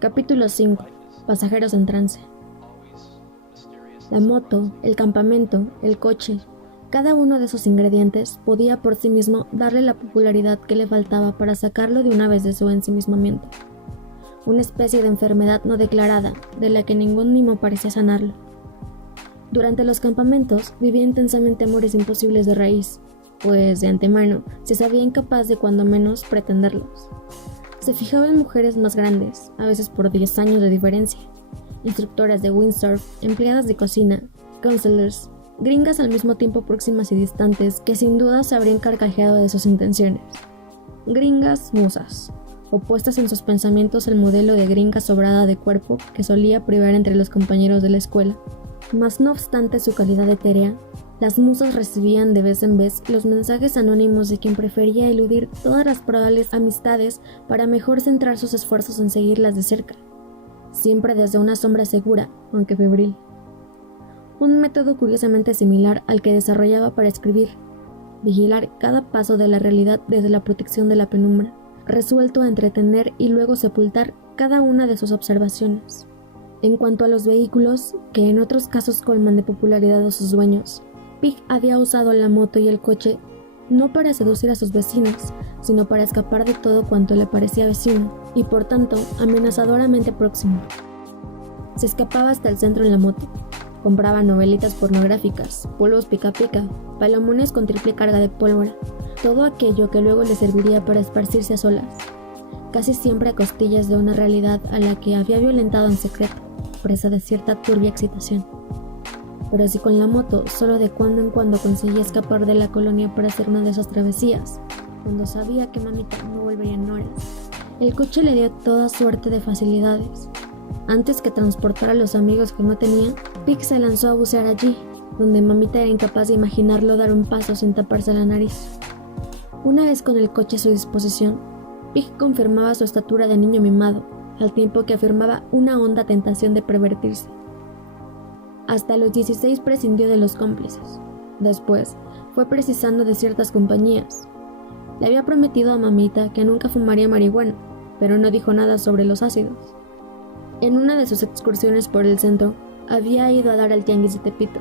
Capítulo 5. Pasajeros en trance. La moto, el campamento, el coche, cada uno de esos ingredientes podía por sí mismo darle la popularidad que le faltaba para sacarlo de una vez de su ensimismamiento. Una especie de enfermedad no declarada, de la que ningún mimo parecía sanarlo. Durante los campamentos vivía intensamente amores imposibles de raíz, pues de antemano se sabía incapaz de cuando menos pretenderlos. Se fijaba en mujeres más grandes, a veces por 10 años de diferencia, instructoras de windsurf, empleadas de cocina, counselors, gringas al mismo tiempo próximas y distantes que sin duda se habrían carcajeado de sus intenciones. Gringas musas, opuestas en sus pensamientos al modelo de gringa sobrada de cuerpo que solía privar entre los compañeros de la escuela. Mas no obstante su calidad etérea, las musas recibían de vez en vez los mensajes anónimos de quien prefería eludir todas las probables amistades para mejor centrar sus esfuerzos en seguirlas de cerca, siempre desde una sombra segura, aunque febril. Un método curiosamente similar al que desarrollaba para escribir, vigilar cada paso de la realidad desde la protección de la penumbra, resuelto a entretener y luego sepultar cada una de sus observaciones. En cuanto a los vehículos, que en otros casos colman de popularidad a sus dueños, Pig había usado la moto y el coche no para seducir a sus vecinos, sino para escapar de todo cuanto le parecía vecino, y por tanto amenazadoramente próximo. Se escapaba hasta el centro en la moto, compraba novelitas pornográficas, polvos pica pica, palomones con triple carga de pólvora, todo aquello que luego le serviría para esparcirse a solas, casi siempre a costillas de una realidad a la que había violentado en secreto, presa de cierta turbia excitación. Pero si con la moto solo de cuando en cuando conseguía escapar de la colonia para hacer una de esas travesías, cuando sabía que mamita no volvería en horas, el coche le dio toda suerte de facilidades. Antes que transportar a los amigos que no tenía, Pig se lanzó a bucear allí, donde mamita era incapaz de imaginarlo dar un paso sin taparse la nariz. Una vez con el coche a su disposición, Pig confirmaba su estatura de niño mimado, al tiempo que afirmaba una honda tentación de pervertirse. Hasta los 16 prescindió de los cómplices. Después, fue precisando de ciertas compañías. Le había prometido a mamita que nunca fumaría marihuana, pero no dijo nada sobre los ácidos. En una de sus excursiones por el centro, había ido a dar al tianguis de Tepito,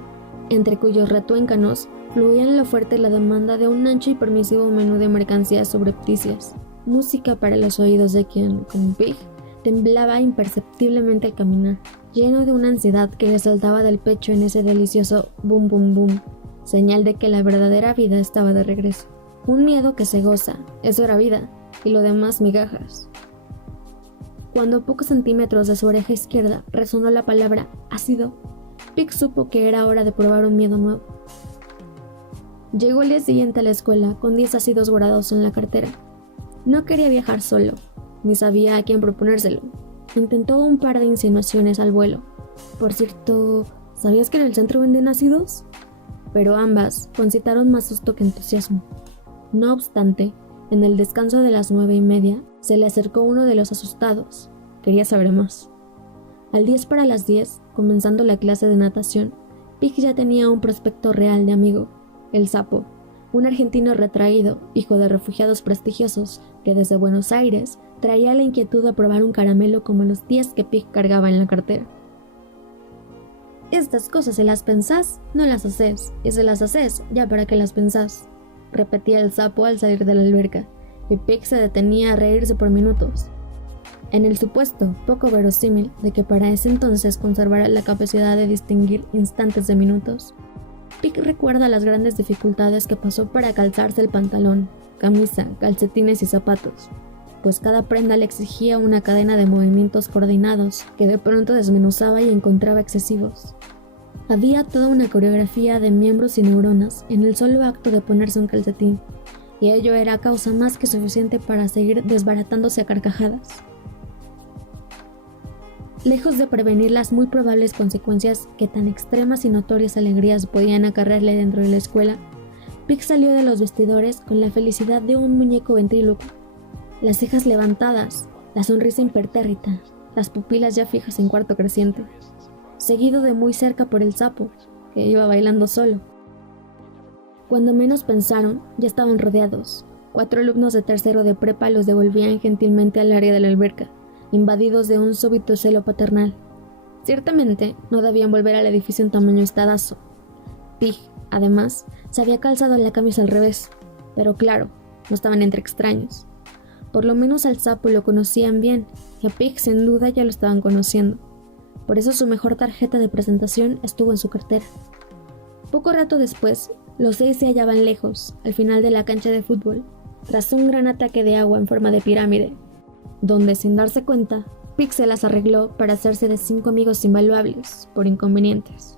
entre cuyos retuéncanos fluían la oferta y la demanda de un ancho y permisivo menú de mercancías subrepticias, música para los oídos de quien, como Pig, temblaba imperceptiblemente al caminar, lleno de una ansiedad que le saltaba del pecho en ese delicioso boom boom boom, señal de que la verdadera vida estaba de regreso. Un miedo que se goza, eso era vida, y lo demás migajas. Cuando a pocos centímetros de su oreja izquierda resonó la palabra ácido, Pig supo que era hora de probar un miedo nuevo. Llegó el día siguiente a la escuela con 10 ácidos guardados en la cartera. No quería viajar solo, ni sabía a quién proponérselo. Intentó un par de insinuaciones al vuelo. Por cierto, ¿sabías que en el centro venden ácidos? Pero ambas concitaron más susto que entusiasmo. No obstante, en el descanso de las 9:30, se le acercó uno de los asustados. Quería saber más. Al 10 para las 10, comenzando la clase de natación, Pig ya tenía un prospecto real de amigo, el Sapo, un argentino retraído, hijo de refugiados prestigiosos, que desde Buenos Aires traía la inquietud de probar un caramelo como los 10 que Pig cargaba en la cartera. Estas cosas si las pensás, no las haces, y si las haces, ya para qué las pensás, repetía el Sapo al salir de la alberca, y Pig se detenía a reírse por minutos. En el supuesto, poco verosímil, de que para ese entonces conservara la capacidad de distinguir instantes de minutos, Pig recuerda las grandes dificultades que pasó para calzarse el pantalón, camisa, calcetines y zapatos, pues cada prenda le exigía una cadena de movimientos coordinados que de pronto desmenuzaba y encontraba excesivos. Había toda una coreografía de miembros y neuronas en el solo acto de ponerse un calcetín, y ello era causa más que suficiente para seguir desbaratándose a carcajadas. Lejos de prevenir las muy probables consecuencias que tan extremas y notorias alegrías podían acarrearle dentro de la escuela, Pig salió de los vestidores con la felicidad de un muñeco ventríloco, las cejas levantadas, la sonrisa impertérrita, las pupilas ya fijas en cuarto creciente, seguido de muy cerca por el Sapo, que iba bailando solo. Cuando menos pensaron, ya estaban rodeados. 4 alumnos de tercero de prepa los devolvían gentilmente al área de la alberca, invadidos de un súbito celo paternal. Ciertamente, no debían volver al edificio en tamaño estadazo. Pig, además, se había calzado la camisa al revés, pero claro, no estaban entre extraños. Por lo menos al sapo lo conocían bien, y a Pig sin duda ya lo estaban conociendo. Por eso su mejor tarjeta de presentación estuvo en su cartera. Poco rato después, los 6 se hallaban lejos, al final de la cancha de fútbol, tras un gran ataque de agua en forma de pirámide, donde, sin darse cuenta, Pig se las arregló para hacerse de 5 amigos invaluables, por inconvenientes.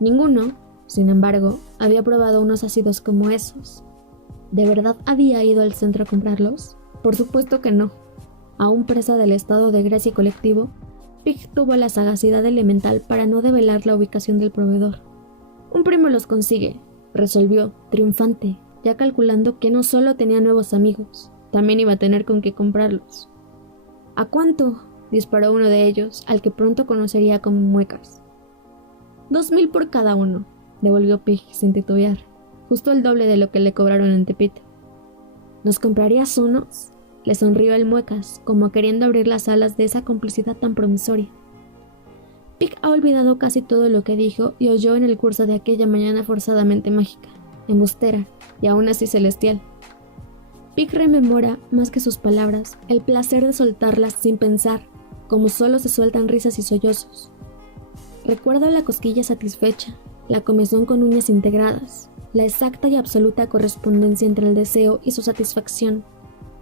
Ninguno, sin embargo, había probado unos ácidos como esos. ¿De verdad había ido al centro a comprarlos? Por supuesto que no. Aún presa del estado de gracia colectivo, Pig tuvo la sagacidad elemental para no develar la ubicación del proveedor. Un primo los consigue, resolvió, triunfante, ya calculando que no solo tenía nuevos amigos, también iba a tener con qué comprarlos. ¿A cuánto?, disparó uno de ellos, al que pronto conocería como Muecas. 2,000 por cada uno, devolvió Pig sin titubear, justo el doble de lo que le cobraron en Tepito. ¿Nos comprarías unos?, le sonrió el Muecas, como queriendo abrir las alas de esa complicidad tan promisoria. Pig ha olvidado casi todo lo que dijo y oyó en el curso de aquella mañana forzadamente mágica, embustera y aún así celestial. Pig rememora, más que sus palabras, el placer de soltarlas sin pensar, como solo se sueltan risas y sollozos. Recuerda la cosquilla satisfecha, la comezón con uñas integradas, la exacta y absoluta correspondencia entre el deseo y su satisfacción.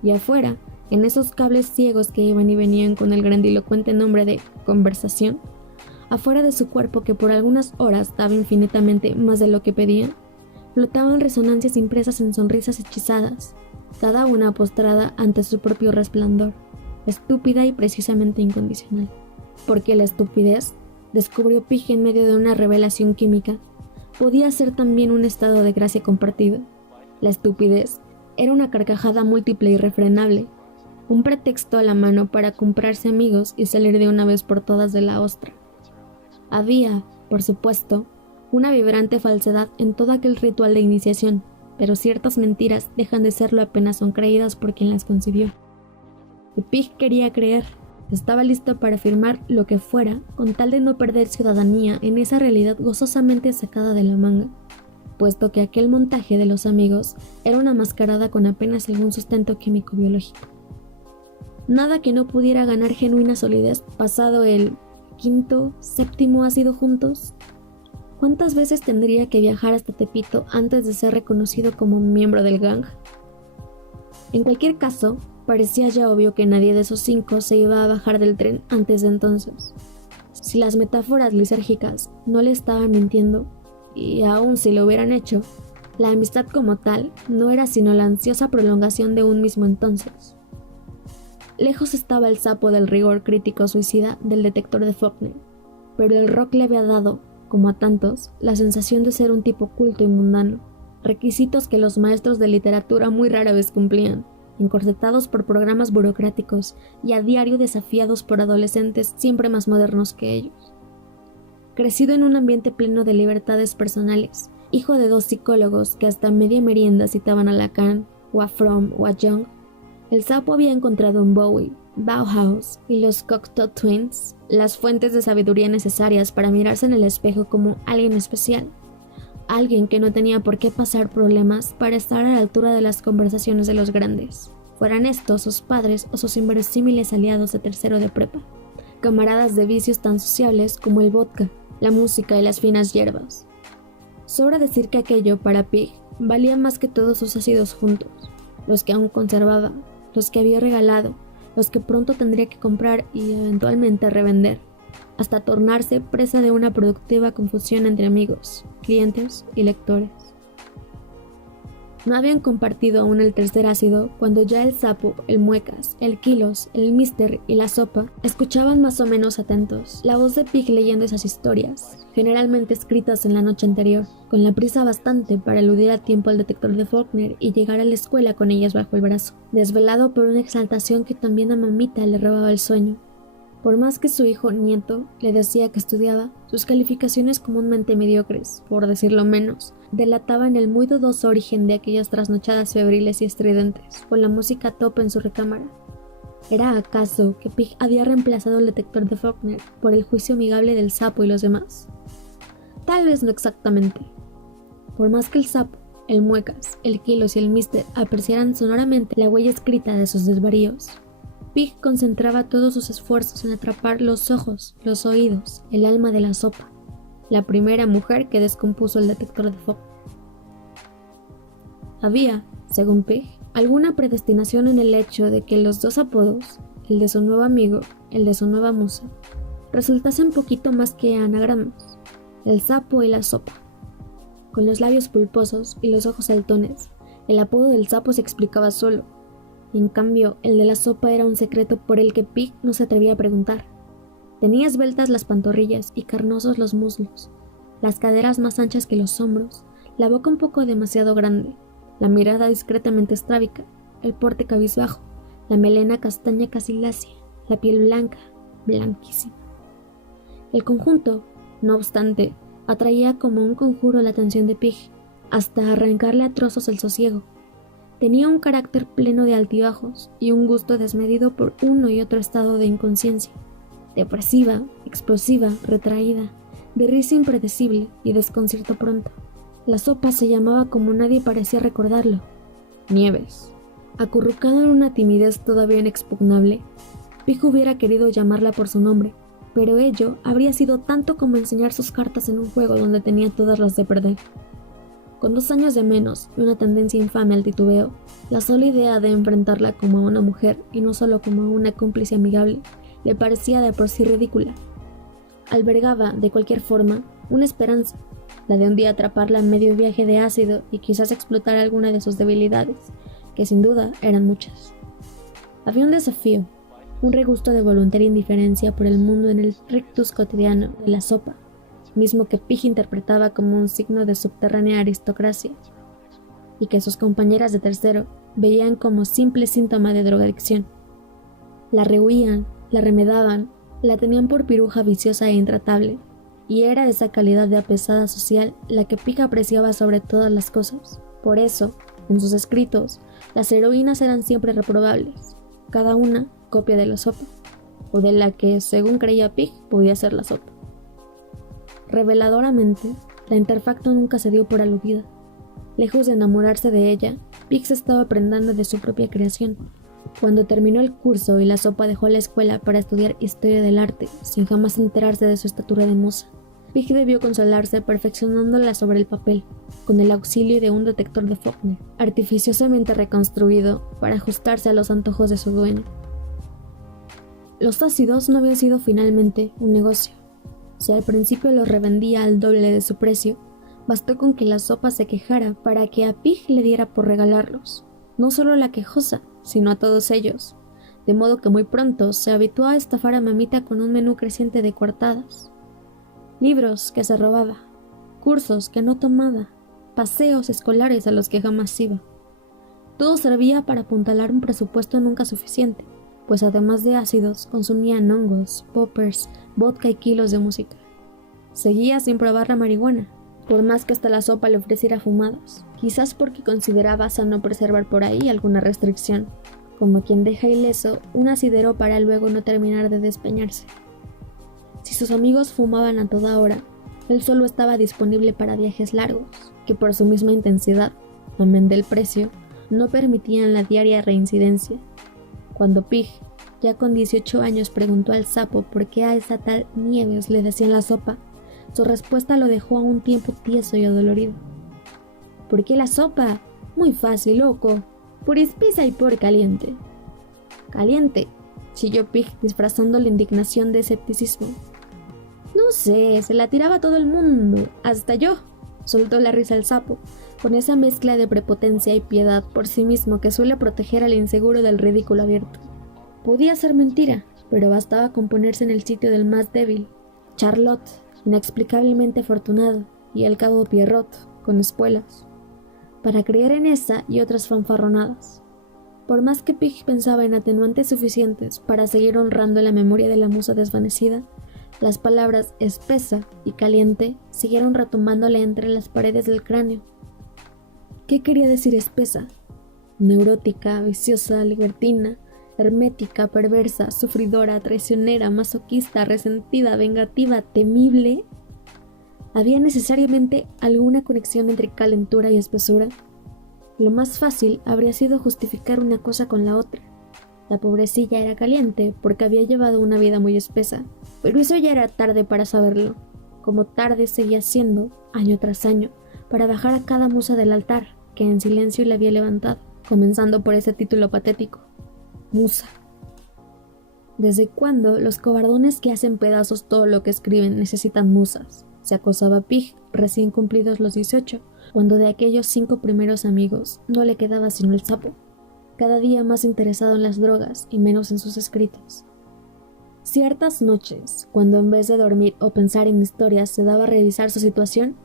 Y afuera, en esos cables ciegos que iban y venían con el grandilocuente nombre de conversación, afuera de su cuerpo que por algunas horas daba infinitamente más de lo que pedía, flotaban resonancias impresas en sonrisas hechizadas, cada una postrada ante su propio resplandor, estúpida y precisamente incondicional. Porque la estupidez, descubrió Pig en medio de una revelación química, podía ser también un estado de gracia compartido. La estupidez era una carcajada múltiple y irrefrenable, un pretexto a la mano para comprarse amigos y salir de una vez por todas de la ostra. Había, por supuesto, una vibrante falsedad en todo aquel ritual de iniciación, pero ciertas mentiras dejan de serlo apenas son creídas por quien las concibió. Y Pig quería creer, estaba listo para afirmar lo que fuera con tal de no perder ciudadanía en esa realidad gozosamente sacada de la manga, puesto que aquel montaje de los amigos era una mascarada con apenas algún sustento químico-biológico. Nada que no pudiera ganar genuina solidez pasado el 5º, 7º ácido juntos. ¿Cuántas veces tendría que viajar hasta Tepito antes de ser reconocido como miembro del gang? En cualquier caso, parecía ya obvio que nadie de esos 5 se iba a bajar del tren antes de entonces. Si las metáforas lisérgicas no le estaban mintiendo, y aun si lo hubieran hecho, la amistad como tal no era sino la ansiosa prolongación de un mismo entonces. Lejos estaba el sapo del rigor crítico suicida del detector de Faulkner, pero el rock le había dado, como a tantos, la sensación de ser un tipo culto y mundano, requisitos que los maestros de literatura muy rara vez cumplían, encorsetados por programas burocráticos y a diario desafiados por adolescentes siempre más modernos que ellos. Crecido en un ambiente pleno de libertades personales, hijo de 2 psicólogos que hasta media merienda citaban a Lacan, o a Fromm o a Jung, el sapo había encontrado en Bowie, Bauhaus y los Cocteau Twins las fuentes de sabiduría necesarias para mirarse en el espejo como alguien especial, alguien que no tenía por qué pasar problemas para estar a la altura de las conversaciones de los grandes, fueran estos sus padres o sus inverosímiles aliados de tercero de prepa, camaradas de vicios tan sociables como el vodka, la música y las finas hierbas. Sobra decir que aquello, para Pig, valía más que todos sus ácidos juntos, los que aún conservaba, los que había regalado, los que pronto tendría que comprar y eventualmente revender, hasta tornarse presa de una productiva confusión entre amigos, clientes y lectores. No habían compartido aún el tercer ácido cuando ya el sapo, el Muecas, el Kilos, el Mister y la sopa escuchaban más o menos atentos la voz de Pig leyendo esas historias, generalmente escritas en la noche anterior, con la prisa bastante para eludir a tiempo al detector de Faulkner y llegar a la escuela con ellas bajo el brazo, desvelado por una exaltación que también a mamita le robaba el sueño. Por más que su hijo nieto le decía que estudiaba, sus calificaciones comúnmente mediocres, por decirlo menos, delataban el muy dudoso origen de aquellas trasnochadas febriles y estridentes, con la música a tope en su recámara. ¿Era acaso que Pig había reemplazado el detector de Faulkner por el juicio amigable del sapo y los demás? Tal vez no exactamente. Por más que el sapo, el muecas, el kilos y el mister apreciaran sonoramente la huella escrita de sus desvaríos, Pig concentraba todos sus esfuerzos en atrapar los ojos, los oídos, el alma de la sopa, la primera mujer que descompuso el detector de Faulkner. Había, según Pig, alguna predestinación en el hecho de que los dos apodos, el de su nuevo amigo, el de su nueva musa, resultasen poquito más que anagramas, el sapo y la sopa. Con los labios pulposos y los ojos saltones, el apodo del sapo se explicaba solo. En cambio, el de la sopa era un secreto por el que Pig no se atrevía a preguntar. Tenía esbeltas las pantorrillas y carnosos los muslos, las caderas más anchas que los hombros, la boca un poco demasiado grande, la mirada discretamente estrábica, el porte cabizbajo, la melena castaña casi lacia, la piel blanca, blanquísima. El conjunto, no obstante, atraía como un conjuro la atención de Pig, hasta arrancarle a trozos el sosiego. Tenía un carácter pleno de altibajos y un gusto desmedido por uno y otro estado de inconsciencia, depresiva, explosiva, retraída, de risa impredecible y desconcierto pronto. La sopa se llamaba como nadie parecía recordarlo, Nieves. Acurrucado en una timidez todavía inexpugnable, Pig hubiera querido llamarla por su nombre, pero ello habría sido tanto como enseñar sus cartas en un juego donde tenía todas las de perder. Con 2 años de menos y una tendencia infame al titubeo, la sola idea de enfrentarla como a una mujer y no solo como a una cómplice amigable le parecía de por sí ridícula. Albergaba, de cualquier forma, una esperanza, la de un día atraparla en medio viaje de ácido y quizás explotar alguna de sus debilidades, que sin duda eran muchas. Había un desafío, un regusto de voluntaria indiferencia por el mundo en el rictus cotidiano de la sopa, mismo que Pig interpretaba como un signo de subterránea aristocracia, y que sus compañeras de tercero veían como simple síntoma de drogadicción. La rehuían, la remedaban, la tenían por piruja viciosa e intratable, y era esa calidad de apesada social la que Pig apreciaba sobre todas las cosas. Por eso, en sus escritos, las heroínas eran siempre reprobables, cada una copia de la sopa, o de la que, según creía Pig, podía ser la sopa. Reveladoramente, la Interfacto nunca se dio por aludida. Lejos de enamorarse de ella, Pig se estaba prendando de su propia creación. Cuando terminó el curso y la sopa dejó la escuela para estudiar historia del arte, sin jamás enterarse de su estatura de musa, Pig debió consolarse perfeccionándola sobre el papel, con el auxilio de un detector de Faulkner, artificiosamente reconstruido para ajustarse a los antojos de su dueño. Los ácidos no habían sido finalmente un negocio. Si al principio los revendía al doble de su precio, bastó con que la sopa se quejara para que a Pig le diera por regalarlos, no solo a la quejosa, sino a todos ellos, de modo que muy pronto se habituó a estafar a mamita con un menú creciente de coartadas. Libros que se robaba, cursos que no tomaba, paseos escolares a los que jamás iba. Todo servía para apuntalar un presupuesto nunca suficiente, pues además de ácidos consumían hongos, poppers, vodka y kilos de música. Seguía sin probar la marihuana, por más que hasta la sopa le ofreciera fumadas, quizás porque consideraba sano preservar por ahí alguna restricción, como quien deja ileso un asidero para luego no terminar de despeñarse. Si sus amigos fumaban a toda hora, él solo estaba disponible para viajes largos, que por su misma intensidad, amén del precio, no permitían la diaria reincidencia. Cuando Pig, ya con 18 años, preguntó al sapo por qué a esa tal Nieves le decían la sopa, su respuesta lo dejó a un tiempo tieso y adolorido. ¿Por qué la sopa? Muy fácil, loco. Por espesa y por caliente. ¿Caliente?, chilló Pig, disfrazando la indignación de escepticismo. No sé, se la tiraba a todo el mundo, hasta yo, soltó la risa el sapo, con esa mezcla de prepotencia y piedad por sí mismo que suele proteger al inseguro del ridículo abierto. Podía ser mentira, pero bastaba con ponerse en el sitio del más débil. Charlotte, inexplicablemente afortunado, y al cabo Pierrot, con espuelas, para creer en esa y otras fanfarronadas. Por más que Pig pensaba en atenuantes suficientes para seguir honrando la memoria de la musa desvanecida, las palabras espesa y caliente siguieron retumbándole entre las paredes del cráneo. ¿Qué quería decir espesa? Neurótica, viciosa, libertina, hermética, perversa, sufridora, traicionera, masoquista, resentida, vengativa, temible, ¿había necesariamente alguna conexión entre calentura y espesura? Lo más fácil habría sido justificar una cosa con la otra. La pobrecilla era caliente porque había llevado una vida muy espesa, pero eso ya era tarde para saberlo, como tarde seguía siendo, año tras año, para bajar a cada musa del altar que en silencio le había levantado, comenzando por ese título patético, musa. ¿Desde cuándo los cobardones que hacen pedazos todo lo que escriben necesitan musas? Se acosaba Pig, recién cumplidos los 18, cuando de aquellos 5 primeros amigos no le quedaba sino el sapo, cada día más interesado en las drogas y menos en sus escritos. Ciertas noches, cuando en vez de dormir o pensar en historias se daba a revisar su situación,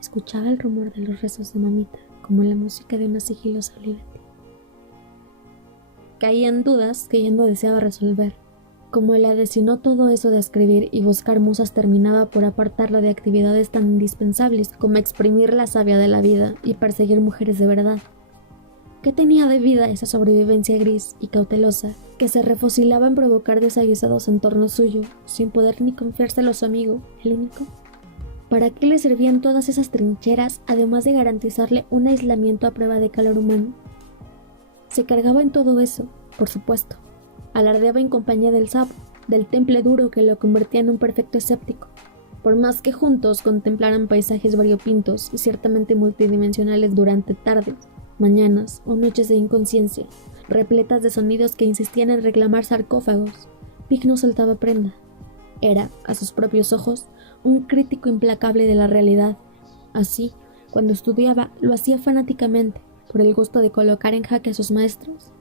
escuchaba el rumor de los rezos de mamita, como la música de una sigilosa olivetti. Caía en dudas que ya no deseaba resolver, como la de si no todo eso de escribir y buscar musas terminaba por apartarlo de actividades tan indispensables como exprimir la savia de la vida y perseguir mujeres de verdad. ¿Qué tenía de vida esa sobrevivencia gris y cautelosa que se refosilaba en provocar desaguisados en torno suyo, sin poder ni confiárselo a su amigo, el único? ¿Para qué le servían todas esas trincheras, además de garantizarle un aislamiento a prueba de calor humano? Se cargaba en todo eso, por supuesto. Alardeaba en compañía del sapo, del temple duro que lo convertía en un perfecto escéptico. Por más que juntos contemplaran paisajes variopintos y ciertamente multidimensionales durante tardes, mañanas o noches de inconsciencia, repletas de sonidos que insistían en reclamar sarcófagos, Pig no soltaba prenda. Era, a sus propios ojos, un crítico implacable de la realidad. Así, cuando estudiaba, lo hacía fanáticamente, por el gusto de colocar en jaque a sus maestros.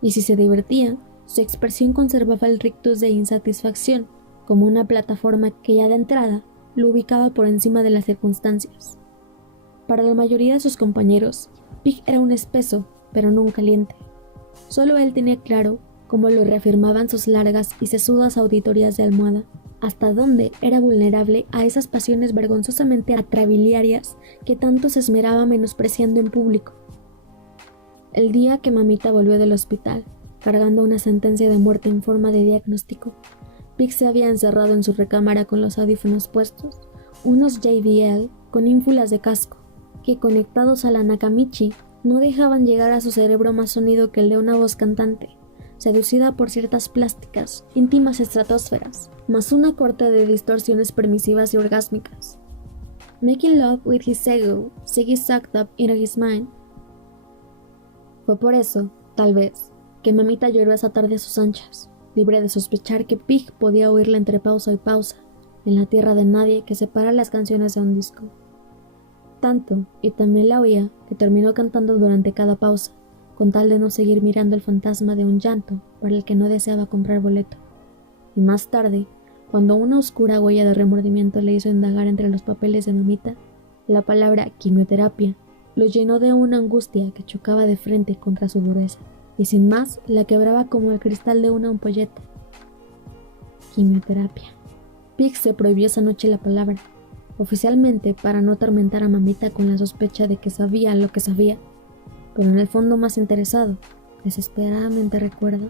Y si se divertía, su expresión conservaba el rictus de insatisfacción, como una plataforma que ya de entrada lo ubicaba por encima de las circunstancias. Para la mayoría de sus compañeros, Pig era un espeso, pero no un caliente. Solo él tenía claro, como lo reafirmaban sus largas y sesudas auditorías de almohada, hasta dónde era vulnerable a esas pasiones vergonzosamente atrabiliarias que tanto se esmeraba menospreciando en público. El día que mamita volvió del hospital, cargando una sentencia de muerte en forma de diagnóstico, Pig se había encerrado en su recámara con los audífonos puestos, unos JBL con ínfulas de casco, que conectados a la Nakamichi no dejaban llegar a su cerebro más sonido que el de una voz cantante, seducida por ciertas plásticas, íntimas estratosferas, más una corte de distorsiones permisivas y orgásmicas. Making love with his ego, Siggy sucked up into his mind. Fue por eso, tal vez, que mamita lloró esa tarde a sus anchas, libre de sospechar que Pig podía oírla entre pausa y pausa, en la tierra de nadie que separa las canciones de un disco. Tanto, y también la oía, que terminó cantando durante cada pausa, con tal de no seguir mirando el fantasma de un llanto para el que no deseaba comprar boleto. Y más tarde, cuando una oscura huella de remordimiento le hizo indagar entre los papeles de mamita, la palabra quimioterapia lo llenó de una angustia que chocaba de frente contra su dureza, y sin más la quebraba como el cristal de una ampolleta. Quimioterapia. Pig se prohibió esa noche la palabra, oficialmente para no atormentar a mamita con la sospecha de que sabía lo que sabía, pero en el fondo más interesado, desesperadamente recuerda,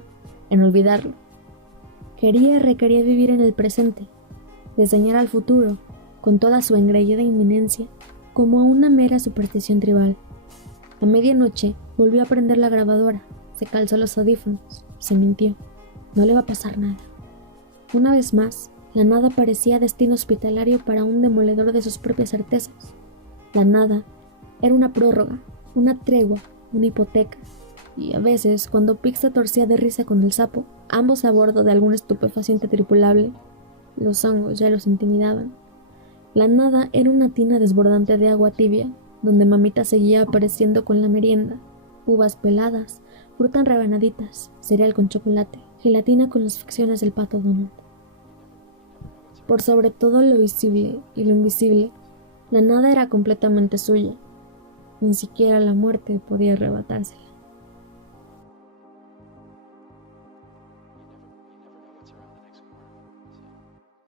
en olvidarlo. Quería y requería vivir en el presente, desdeñar al futuro, con toda su engreída inminencia, como a una mera superstición tribal. A medianoche volvió a prender la grabadora, se calzó los audífonos, se mintió. No le va a pasar nada. Una vez más, la nada parecía destino hospitalario para un demoledor de sus propias certezas. La nada era una prórroga, una tregua, una hipoteca, y a veces, cuando Pig se torcía de risa con el sapo, ambos a bordo de algún estupefaciente tripulable, los hongos ya los intimidaban. La nada era una tina desbordante de agua tibia, donde mamita seguía apareciendo con la merienda, uvas peladas, fruta en rebanaditas, cereal con chocolate, gelatina con las facciones del pato Donald. Por sobre todo lo visible y lo invisible, la nada era completamente suya. Ni siquiera la muerte podía arrebatársela.